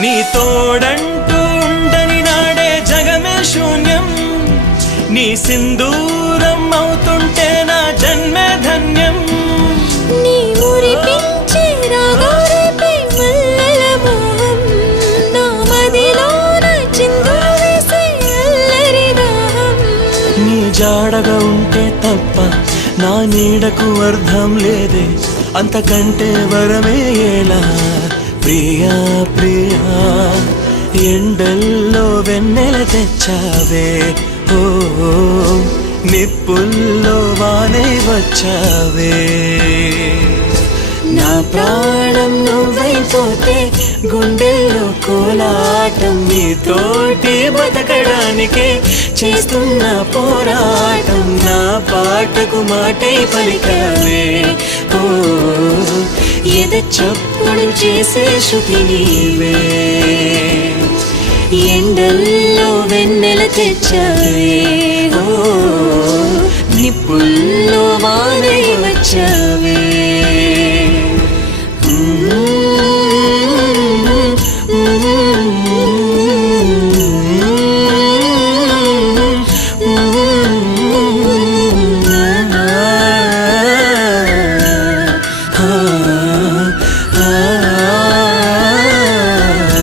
నీ తోడంటూ ఉండని నాడే జగమే శూన్యం, నీ సింధూరం అవుతుంటే నా జన్మే ధన్యం. నీ మురిపించే రాగాలపై మల్లెల మోహం, నా మదిలోన చిందులు వేసే అల్లరి దాహం. నీ జాడగా ఉంటే తప్ప నా నీడకు అర్థం లేదే, అంతకంటే వరమే ఎలా ప్రియా ప్రియా. ఎండల్లో వెన్నెల తెచ్చావే, ఓ నిప్పుల్లో వానే వచ్చావే. నా ప్రాణం నువ్వైపోతే గుండెల్లో కోలాటం, నీతోటి బతకడానికే చేస్తున్న పోరాటం. నా పాటకు మాటై పలికావే, ఓ ఎద చప్పుడు చేసే శృతి నీవే. ఎండల్లో వెన్నెల తెచ్చావే, ఓ నిప్పుల్లో వానై వచ్చావే.